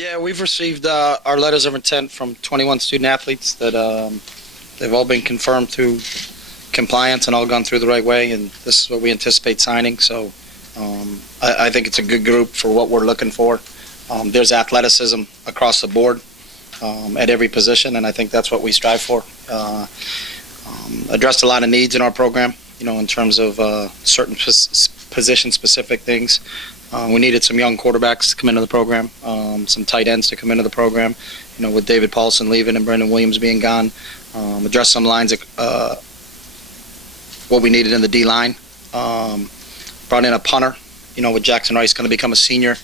Yeah, we've received our letters of intent from 21 student athletes that they've all been confirmed through compliance and all gone through the right way, and this is what we anticipate signing. So I think it's a good group for what we're looking for. There's athleticism across the board at every position, and I think that's what we strive for. Addressed a lot of needs in our program, in terms of certain position-specific things. We needed some young quarterbacks to come into the program, some tight ends to come into the program, with David Paulson leaving and Brendan Williams being gone. Addressed some lines of what we needed in the D-line. Brought in a punter, with Jackson Rice going to become a senior.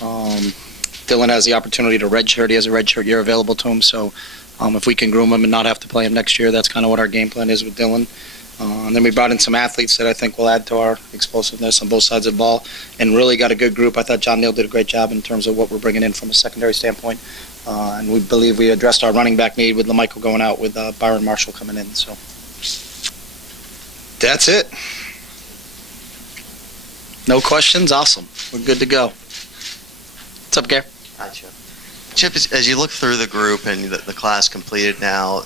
Dylan has the opportunity to redshirt. He has a redshirt year available to him, so if we can groom him and not have to play him next year, that's kind of what our game plan is with Dylan. And then we brought in some athletes that I think will add to our explosiveness on both sides of the ball, and really got a good group. I thought John Neal did a great job in terms of what we're bringing in from a secondary standpoint. And we believe we addressed our running back need with LaMichael going out, with Byron Marshall coming in. So that's it. No questions? Awesome. We're good to go. What's up, Gary? Hi, Chip. Chip, as you look through the group and the class completed now,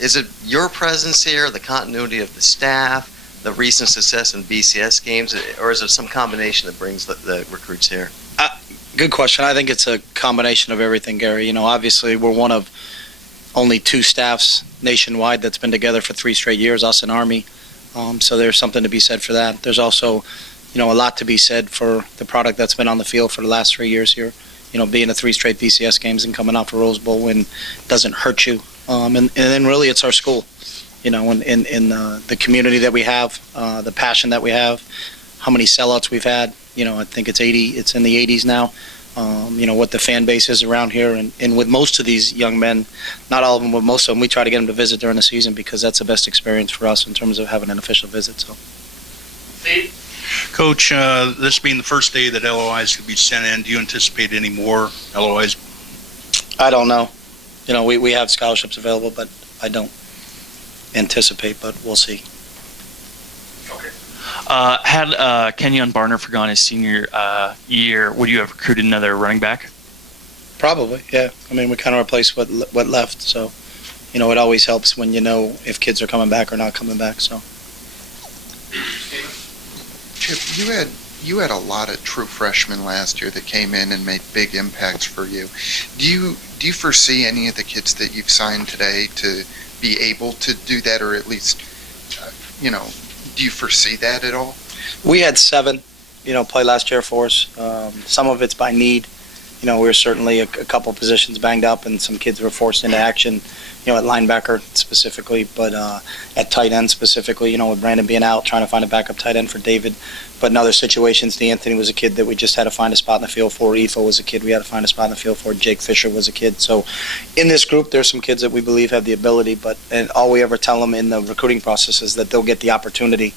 is it your presence here, the continuity of the staff, the recent success in BCS games, or is it some combination that brings the recruits here? Good question. I think it's a combination of everything, Gary. Obviously we're one of only two staffs nationwide that's been together for 3 straight years, us and Army. So there's something to be said for that. There's also, a lot to be said for the product that's been on the field for the last 3 years here. Being a 3 straight BCS games and coming off a Rose Bowl win doesn't hurt you. And then really it's our school, in the community that we have, the passion that we have, how many sellouts we've had. I think it's in the 80s now. What the fan base is around here, and with most of these young men, not all of them, but most of them, we try to get them to visit during the season because that's the best experience for us in terms of having an official visit. So, Coach, this being the first day that LOIs could be sent in, do you anticipate any more LOIs? I don't know. We have scholarships available, but I don't anticipate, but we'll see. Okay. Had Kenyon Barner forgone his senior year, would you have recruited another running back? Probably, yeah. We kind of replaced what left, so it always helps when if kids are coming back or not coming back. So, Chip, you had a lot of true freshmen last year that came in and made big impacts for you. Do you foresee any of the kids that you've signed today to be able to do that, or at least, do you foresee that at all? We had 7, play last year for us. Some of it's by need. We were certainly a couple positions banged up, and some kids were forced into action, at linebacker specifically, but at tight end specifically, with Brandon being out, trying to find a backup tight end for David. But in other situations, DeAnthony was a kid that we just had to find a spot in the field for. Efo was a kid we had to find a spot in the field for. Jake Fisher was a kid. So in this group, there's some kids that we believe have the ability, and all we ever tell them in the recruiting process is that they'll get the opportunity.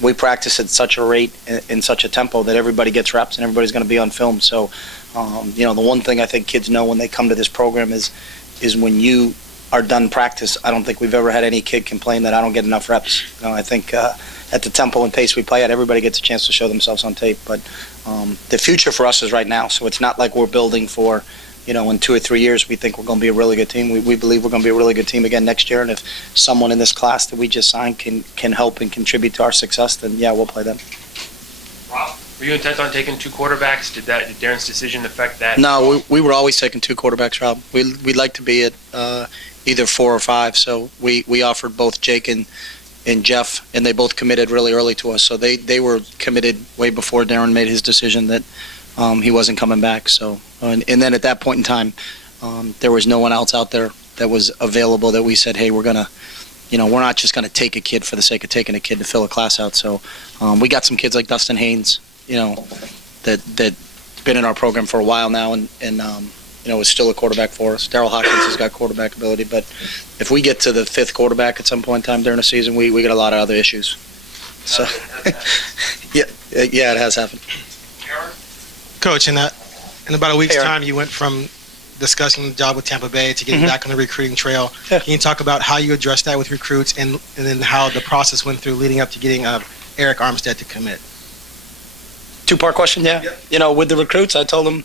We practice at such a rate, in such a tempo, that everybody gets reps and everybody's going to be on film. So, the one thing I think kids know when they come to this program is when you are done practice, I don't think we've ever had any kid complain that I don't get enough reps. I think at the tempo and pace we play at, everybody gets a chance to show themselves on tape. But the future for us is right now, so it's not like we're building for, in 2 or 3 years we think we're going to be a really good team. We believe we're going to be a really good team again next year, and if someone in this class that we just signed can help and contribute to our success, then yeah, we'll play them. Wow. Were you intent on taking 2 quarterbacks? Did Darren's decision affect that? No, we were always taking 2 quarterbacks, Rob. We'd like to be at either 4 or 5, so we offered both Jake and Jeff, and they both committed really early to us. So they were committed way before Darren made his decision that he wasn't coming back. So and then at that point in time, there was no one else out there that was available that we said, hey, we're gonna, we're not just gonna take a kid for the sake of taking a kid to fill a class out. So we got some kids like Dustin Haynes, that been in our program for a while now, and is still a quarterback for us. Darryl Hawkins has got quarterback ability, but if we get to the 5th quarterback at some point in time during the season, we got a lot of other issues. So, yeah, it has happened. Coach, in about a week's time, you went from discussing the job with Tampa Bay to getting back on the recruiting trail. Yeah. Can you talk about how you addressed that with recruits, and then how the process went through leading up to getting Eric Armstead to commit? 2-part question, yeah. Yep. With the recruits, I told them,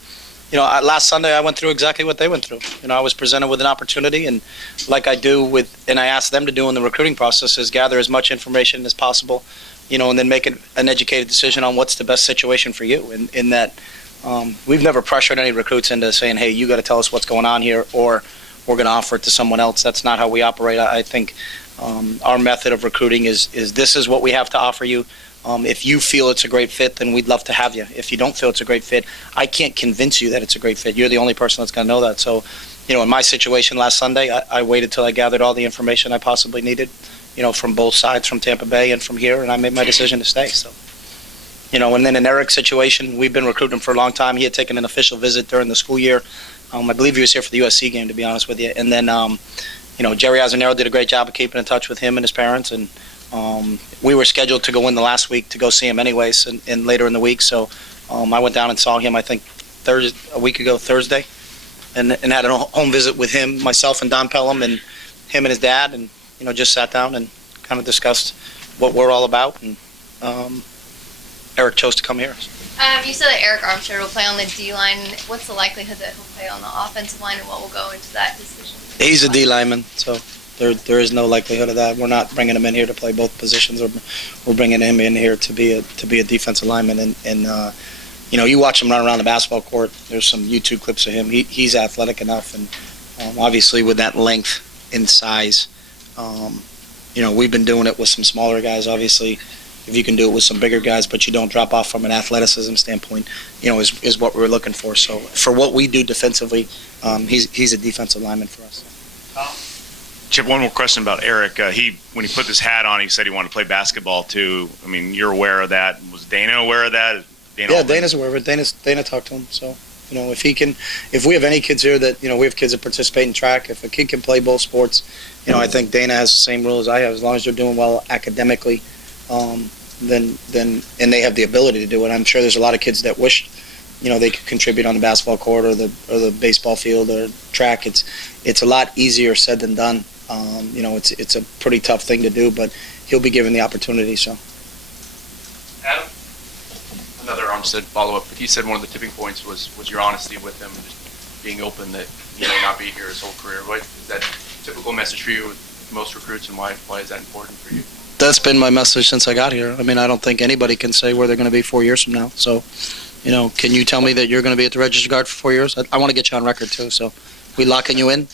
Last Sunday I went through exactly what they went through. I was presented with an opportunity, and like I do and I asked them to do in the recruiting process, is gather as much information as possible, and then make an educated decision on what's the best situation for you. In that, we've never pressured any recruits into saying, hey, you got to tell us what's going on here, or we're going to offer it to someone else. That's not how we operate. I think our method of recruiting is this is what we have to offer you. If you feel it's a great fit, then we'd love to have you. If you don't feel it's a great fit, I can't convince you that it's a great fit. You're the only person that's going to know that. So, in my situation last Sunday, I waited till I gathered all the information I possibly needed, from both sides, from Tampa Bay and from here, and I made my decision to stay. So, and then in Eric's situation, we've been recruiting for a long time. He had taken an official visit during the school year. I believe he was here for the USC game, to be honest with you. And then, Jerry Azarnero did a great job of keeping in touch with him and his parents, and we were scheduled to go in the last week to go see him anyways, and later in the week. So I went down and saw him, I think, a week ago, Thursday, and had a home visit with him, myself, and Don Pelham, and him and his dad, and just sat down and kind of discussed what we're all about. And Eric chose to come here. You said that Eric Armstead will play on the D-line. What's the likelihood that he'll play on the offensive line, and what will go into that decision? He's a D lineman, so there is no likelihood of that. We're not bringing him in here to play both positions. We're bringing him in here to be a defensive lineman. And you watch him run around the basketball court. There's some YouTube clips of him. He's athletic enough, and obviously with that length and size, we've been doing it with some smaller guys. Obviously, if you can do it with some bigger guys, but you don't drop off from an athleticism standpoint, is what we're looking for. So for what we do defensively, he's a defensive lineman for us. Chip, one more question about Eric. When he put this hat on, he said he wanted to play basketball too. I mean, you're aware of that. Was Dana aware of that? Dana's aware of it. Dana talked to him. So, if we have any kids here that, we have kids that participate in track. If a kid can play both sports, I think Dana has the same rules I have. As long as they're doing well academically, then and they have the ability to do it. I'm sure there's a lot of kids that wish, they could contribute on the basketball court or the baseball field or track. It's a lot easier said than done. It's a pretty tough thing to do, but he'll be given the opportunity. So, Adam, another Armstead follow-up. But you said one of the tipping points was your honesty with him and just being open that he may not be here his whole career. What is that typical message for you with most recruits, and why is that important for you? That's been my message since I got here. I mean, I don't think anybody can say where they're going to be 4 years from now. So, can you tell me that you're going to be at the register guard for 4 years? I want to get you on record too. So, we locking you in?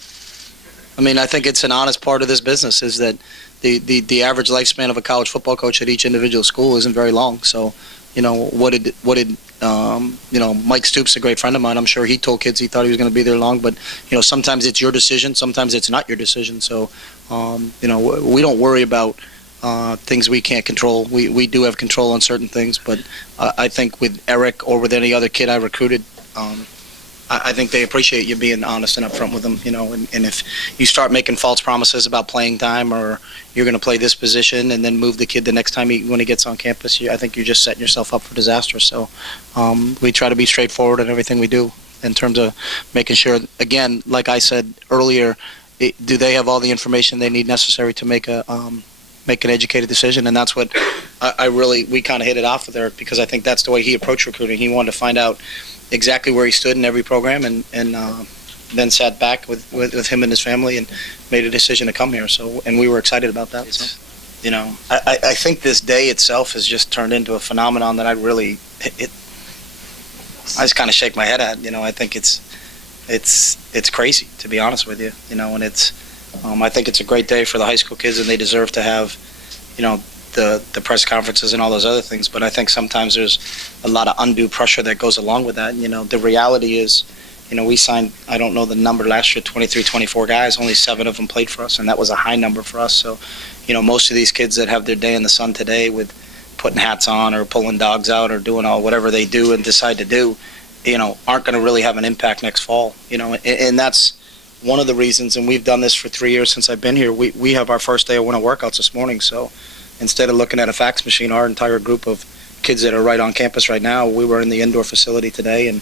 I mean, I think it's an honest part of this business is that the average lifespan of a college football coach at each individual school isn't very long. So, what did Mike Stoops, a great friend of mine, I'm sure he told kids he thought he was going to be there long, but, sometimes it's your decision, sometimes it's not your decision. So, we don't worry about things we can't control. We do have control on certain things, but I think with Eric or with any other kid I recruited, I think they appreciate you being honest and upfront with them, and if you start making false promises about playing time or you're going to play this position and then move the kid the next time when he gets on campus, I think you're just setting yourself up for disaster. So we try to be straightforward in everything we do in terms of making sure, again, like I said earlier, do they have all the information they need necessary to make an educated decision? And that's what we kind of hit it off with Eric, because I think that's the way he approached recruiting. He wanted to find out exactly where he stood in every program, and then sat back with him and his family and made a decision to come here. So, and we were excited about that. So, I think this day itself has just turned into a phenomenon that I just kind of shake my head at. I think it's crazy, to be honest with you. And it's I think it's a great day for the high school kids, and they deserve to have the press conferences and all those other things, but I think sometimes there's a lot of undue pressure that goes along with that. The reality is, we signed, I don't know the number last year, 23, 24 guys, only 7 of them played for us, and that was a high number for us. So, most of these kids that have their day in the sun today with putting hats on or pulling dogs out or doing whatever they do and decide to do, aren't going to really have an impact next fall. And that's one of the reasons, and we've done this for 3 years since I've been here. We have our first day of winter workouts this morning, so instead of looking at a fax machine, our entire group of kids that are right on campus right now, we were in the indoor facility today, and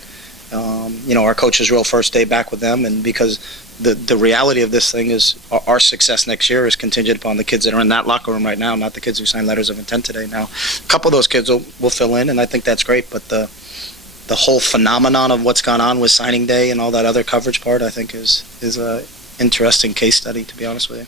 our coach's real first day back with them. And because the reality of this thing is our success next year is contingent upon the kids that are in that locker room right now, not the kids who signed letters of intent today. Now, a couple of those kids will fill in, and I think that's great, but the whole phenomenon of what's gone on with signing day and all that other coverage part, I think is a interesting case study, to be honest with you.